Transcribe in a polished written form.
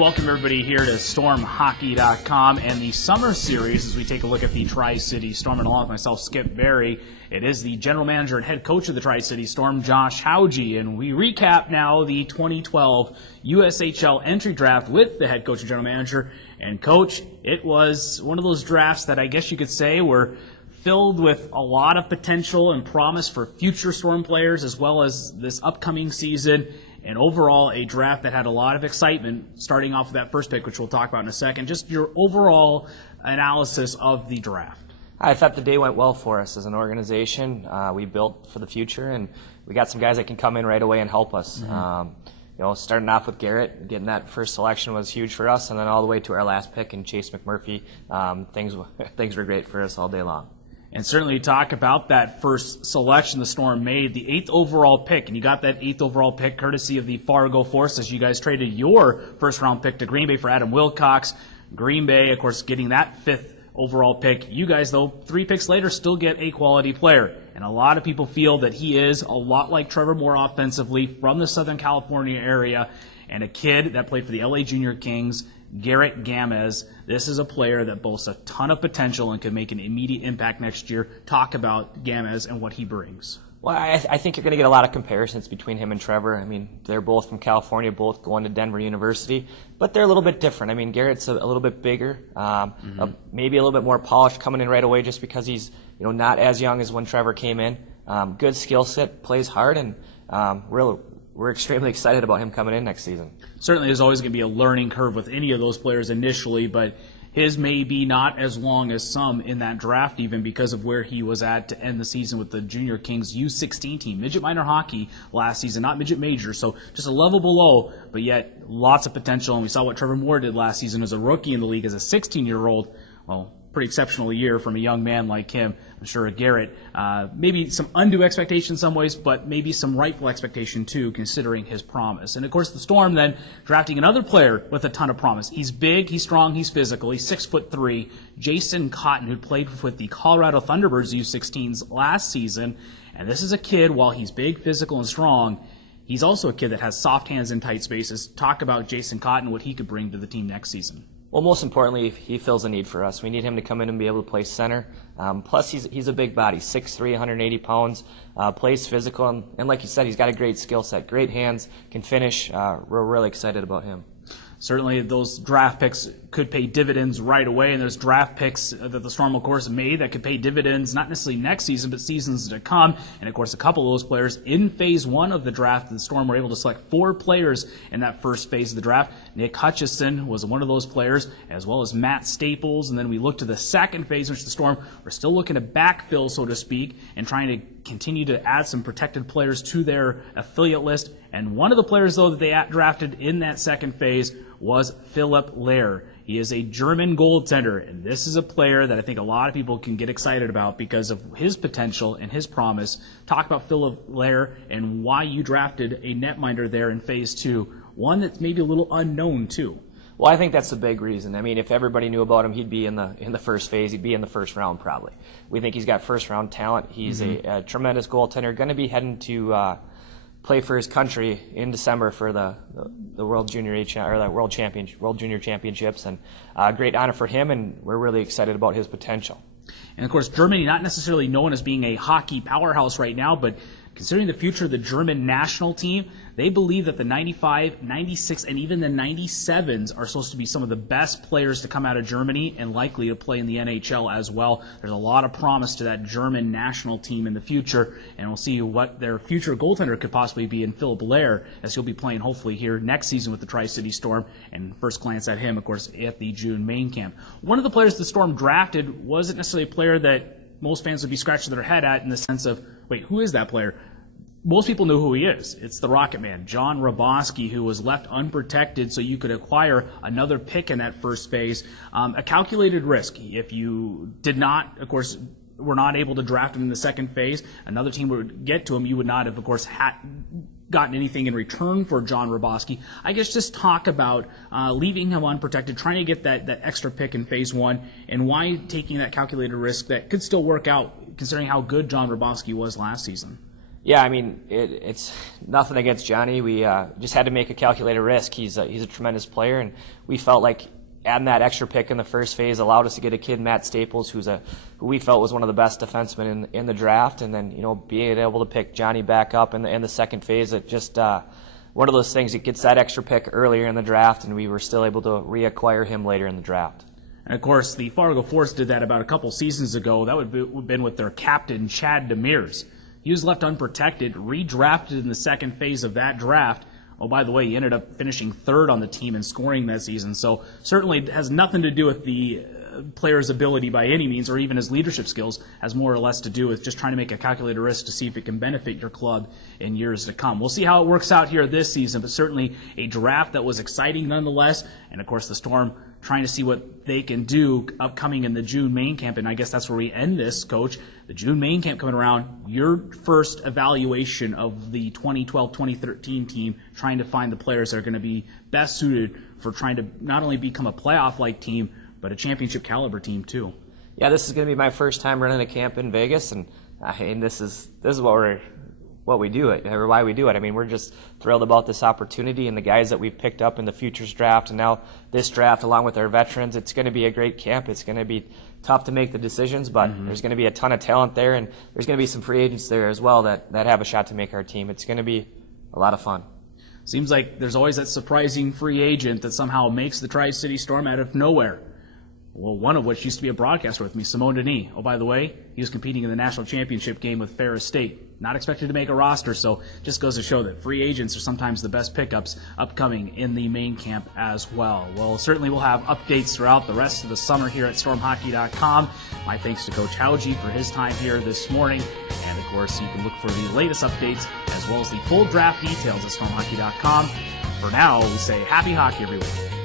welcome everybody here to stormhockey.com and the summer series as we take a look at the Tri-City Storm. And along with myself, Skip Berry, it is the general manager and head coach of the Tri-City Storm, Josh Hauge. And we recap now the 2012 USHL Entry Draft with the head coach and general manager. And coach, it was one of those drafts that I guess you could say were filled with a lot of potential and promise for future Storm players as well as this upcoming season. And overall, a draft that had a lot of excitement, starting off with that first pick, which we'll talk about in a second. Just your overall analysis of the draft. I thought the day went well for us as an organization. We built for the future, and we got some guys that can come in right away and help us. Starting off with Garrett, getting that first selection was huge for us, and then all the way to our last pick in Chase McMurphy, things were great for us all day long. And certainly talk about that first selection the Storm made, the 8th overall pick. And you got that 8th overall pick courtesy of the Fargo Force as you guys traded your first-round pick to Green Bay for Adam Wilcox. Green Bay, of course, getting that 5th overall pick. You guys, though, 3 picks later, still get a quality player. And a lot of people feel that he is a lot like Trevor Moore offensively from the Southern California area and a kid that played for the LA Junior Kings, Garrett Gamez. This is a player that boasts a ton of potential and could make an immediate impact next year. Talk about Gamez and what he brings. Well, I think you're going to get a lot of comparisons between him and Trevor. I mean, they're both from California, both going to Denver University, but they're a little bit different. I mean, Garrett's a little bit bigger, maybe a little bit more polished coming in right away just because he's not as young as when Trevor came in. Good skill set, plays hard, and we're extremely excited about him coming in next season. Certainly there's always going to be a learning curve with any of those players initially, but his may be not as long as some in that draft even because of where he was at to end the season with the Junior Kings U16 team. Midget minor hockey last season, not midget major, so just a level below, but yet lots of potential. And we saw what Trevor Moore did last season as a rookie in the league as a 16-year-old. Well, pretty exceptional year from a young man like him. I'm sure Garrett, maybe some undue expectation in some ways, but maybe some rightful expectation too, considering his promise. And of course, the Storm then drafting another player with a ton of promise. He's big, he's strong, he's physical. He's 6'3". Jason Cotton, who played with the Colorado Thunderbirds U16s last season. And this is a kid, while he's big, physical, and strong, he's also a kid that has soft hands in tight spaces. Talk about Jason Cotton, what he could bring to the team next season. Well, most importantly, he fills a need for us. We need him to come in and be able to play center. Plus, he's a big body, 6'3", 180 pounds, plays physical, and like you said, he's got a great skill set, great hands, can finish. We're really excited about him. Certainly those draft picks could pay dividends right away, and there's draft picks that the Storm, of course, made that could pay dividends not necessarily next season, but seasons to come. And, of course, a couple of those players in Phase 1 of the draft, the Storm were able to select 4 players in that first phase of the draft. Nick Hutchison was one of those players, as well as Matt Staples. And then we look to the second phase, in which the Storm were still looking to backfill, so to speak, and trying to continue to add some protected players to their affiliate list. And one of the players, though, that they drafted in that second phase was Philipp Lehr. He is a German goaltender, and this is a player that I think a lot of people can get excited about because of his potential and his promise. Talk about Philipp Lehr and why you drafted a netminder there in Phase 2, one that's maybe a little unknown, too. Well, I think that's the big reason. I mean, if everybody knew about him, he'd be in the first phase. He'd be in the first round probably. We think he's got first-round talent. He's a tremendous goaltender, going to be heading to play for his country in December for the World Junior World Junior Championships, and a great honor for him. And we're really excited about his potential. And of course, Germany not necessarily known as being a hockey powerhouse right now, but considering the future of the German national team, they believe that the 95, 96, and even the 97s are supposed to be some of the best players to come out of Germany and likely to play in the NHL as well. There's a lot of promise to that German national team in the future, and we'll see what their future goaltender could possibly be in Philipp Lehr, as he'll be playing hopefully here next season with the Tri-City Storm. And first glance at him, of course, at the June main camp. One of the players the Storm drafted wasn't necessarily a player that most fans would be scratching their head at in the sense of, wait, who is that player? Most people know who he is. It's the Rocket Man, John Raboski, who was left unprotected so you could acquire another pick in that first phase. A calculated risk. If you did not, of course, were not able to draft him in the second phase, another team would get to him. You would not have, of course, gotten anything in return for John Raboski. I guess just talk about leaving him unprotected, trying to get that extra pick in Phase 1, and why taking that calculated risk that could still work out considering how good John Raboski was last season. Yeah, I mean, it's nothing against Johnny. We just had to make a calculated risk. He's a tremendous player, and we felt like adding that extra pick in the first phase allowed us to get a kid, Matt Staples, who we felt was one of the best defensemen in the draft, and then being able to pick Johnny back up in the second phase. It just one of those things. It gets that extra pick earlier in the draft, and we were still able to reacquire him later in the draft. And of course, the Fargo Force did that about a couple seasons ago. That would have been with their captain, Chad Demers. He was left unprotected, redrafted in the second phase of that draft. Oh, by the way, he ended up finishing third on the team in scoring that season. So certainly has nothing to do with the player's ability by any means, or even his leadership skills, has more or less to do with just trying to make a calculated risk to see if it can benefit your club in years to come. We'll see how it works out here this season, but certainly a draft that was exciting nonetheless. And of course, the Storm trying to see what they can do upcoming in the June main camp. And I guess that's where we end this, Coach. The June main camp coming around, your first evaluation of the 2012-2013 team, trying to find the players that are going to be best suited for trying to not only become a playoff-like team, but a championship caliber team too. Yeah, this is going to be my first time running a camp in Vegas, and this is what we do it, or why we do it. I mean, we're just thrilled about this opportunity and the guys that we've picked up in the futures draft and now this draft along with our veterans. It's going to be a great camp. It's going to be tough to make the decisions, but there's going to be a ton of talent there, and there's going to be some free agents there as well that have a shot to make our team. It's going to be a lot of fun. Seems like there's always that surprising free agent that somehow makes the Tri-City Storm out of nowhere. Well, one of which used to be a broadcaster with me, Simone Denis. Oh, by the way, he was competing in the national championship game with Ferris State. Not expected to make a roster, so just goes to show that free agents are sometimes the best pickups upcoming in the main camp as well. Well, certainly we'll have updates throughout the rest of the summer here at stormhockey.com. My thanks to Coach Hauge for his time here this morning. And, of course, you can look for the latest updates as well as the full draft details at stormhockey.com. For now, we say happy hockey, everyone.